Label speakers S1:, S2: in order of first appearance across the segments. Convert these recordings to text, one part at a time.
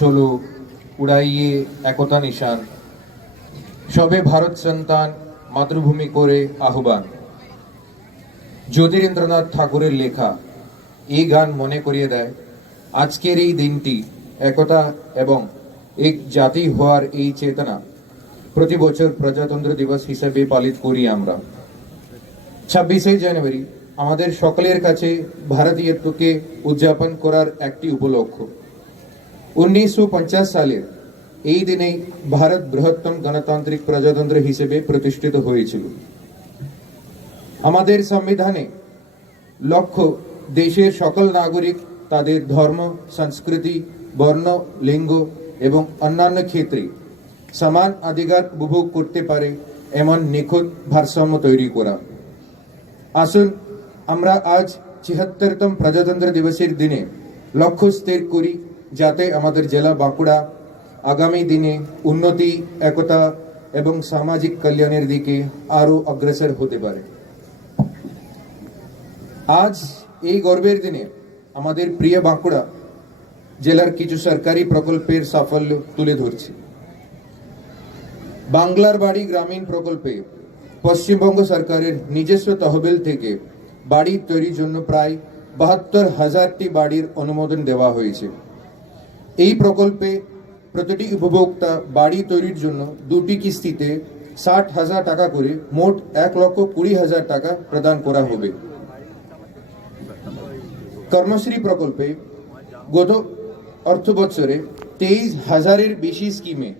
S1: চলো, উড়াইয়ে একতা নিশান। সবে ভারত সন্তান মাতৃভূমি করে আহ্বান। জ্যোতিরেন্দ্রনাথ ঠাকুরের লেখা এই গান মনে করিয়ে দেয়, আজকের এই দিনটি একতা এবং এক জাতি হওয়ার এই চেতনা প্রতি বছর প্রজাতন্ত্র দিবস হিসেবে পালিত করি আমরা। ছাব্বিশে জানুয়ারি আমাদের সকলের কাছে ভারতীয়ত্বকে উদযাপন করার একটি উপলক্ষ। উনিশশো পঞ্চাশ সালের এই দিনেই ভারত বৃহত্তম গণতান্ত্রিক প্রজাতন্ত্র হিসেবে প্রতিষ্ঠিত হয়েছিল। আমাদের সংবিধানে লক্ষ্য দেশের সকল নাগরিক তাদের ধর্ম, সংস্কৃতি, বর্ণ, লিঙ্গ এবং অন্যান্য ক্ষেত্রে সমান অধিকার উপভোগ করতে পারে এমন নিখুঁত ভারসাম্য তৈরি করা। আসুন আমরা আজ ছিয়াত্তরতম প্রজাতন্ত্র দিবসের দিনে লক্ষ্য স্থির করি যাতে আমাদের জেলা বাঁকুড়া আগামী দিনে উন্নতি, একতা এবং সামাজিক কল্যাণের দিকে আরও অগ্রসর হতে পারে। আজ এই গর্বের দিনে আমাদের প্রিয় বাঁকুড়া জেলার কিছু সরকারি প্রকল্পের সাফল্য তুলে ধরছি। বাংলার বাড়ি গ্রামীণ প্রকল্পে পশ্চিমবঙ্গ সরকারের নিজস্ব তহবিল থেকে বাড়ি তৈরির জন্য প্রায় বাহাত্তর হাজারটি বাড়ির অনুমোদন দেওয়া হয়েছে। এই প্রকল্পে প্রতিটি উপভোক্তা বাড়ি তৈরির জন্য দুটি কিস্তিতে ষাট হাজার টাকা করে মোট এক লক্ষ কুড়ি হাজার টাকা প্রদান করা হবে। কর্মশ্রী প্রকল্পে গত অর্থ বছরে তেইশ হাজারের বেশি স্কিমে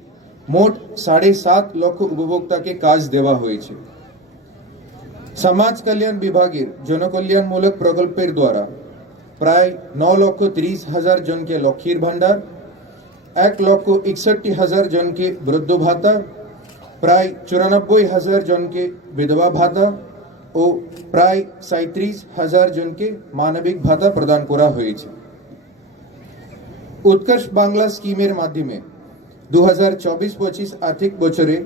S1: মোট সাড়ে সাত লক্ষ উপভোক্তাকে কাজ দেওয়া হয়েছে। সমাজ কল্যাণ বিভাগের জনকল্যাণমূলক প্রকল্পের দ্বারা প্রায় ন লক্ষ তিরিশ হাজার জনকে লক্ষ্মীর ভাণ্ডার, এক লক্ষ একষট্টি হাজার জনকে বৃদ্ধ ভাতা, প্রায় চুরানব্বই হাজার জনকে বিধবা ভাতা ও প্রায় সাঁত্রিশ হাজার জনকে মানবিক ভাতা প্রদান করা হয়েছে। উৎকর্ষ বাংলা স্কিমের মাধ্যমে দু হাজার চব্বিশ পঁচিশ আর্থিক বছরে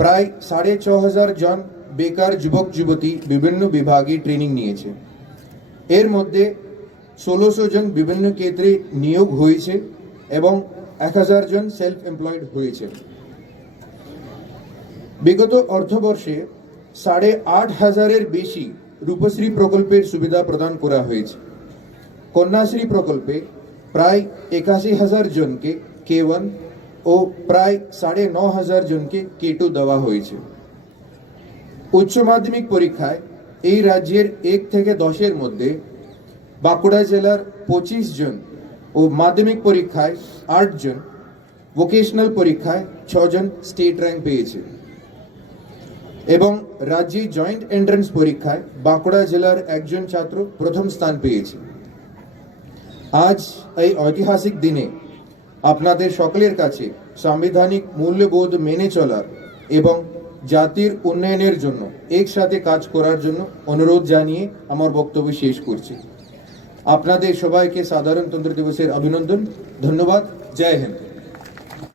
S1: প্রায় সাড়ে ছ হাজার জন বেকার যুবক যুবতী বিভিন্ন বিভাগে ট্রেনিং নিয়েছে। এর মধ্যে ষোলোশো জন বিভিন্ন ক্ষেত্রে নিয়োগ হয়েছে এবং এক হাজার জন সেলফ এমপ্লয়েড হয়েছে। বিগত অর্থবর্ষে সাড়ে আট হাজারের বেশি রূপশ্রী প্রকল্পের সুবিধা প্রদান করা হয়েছে। কন্যাশ্রী প্রকল্পে প্রায় একাশি হাজার জনকে কে ওয়ান ও প্রায় সাড়ে ন হাজার জনকে কে টু দেওয়া হয়েছে। উচ্চ মাধ্যমিক পরীক্ষায় এই রাজ্যের এক থেকে দশের মধ্যে বাঁকুড়া জেলার পঁচিশ জন ও মাধ্যমিক পরীক্ষায় আট জন ভোকেশনাল পরীক্ষায় ছজন স্টেট র্যাঙ্ক পেয়েছে। এবং রাজ্যে জয়েন্ট এন্ট্রান্স পরীক্ষায় বাঁকুড়া জেলার একজন ছাত্র প্রথম স্থান পেয়েছে। আজ এই ঐতিহাসিক দিনে আপনাদের সকলের কাছে সাংবিধানিক মূল্যবোধ মেনে চলার এবং জাতির উন্নয়নের জন্য একসাথে কাজ করার জন্য অনুরোধ জানিয়ে আমার বক্তব্য শেষ করছি। আপনাদের সবাইকে সাধারণতন্ত্র দিবসের অভিনন্দন। ধন্যবাদ। জয় হিন্দ।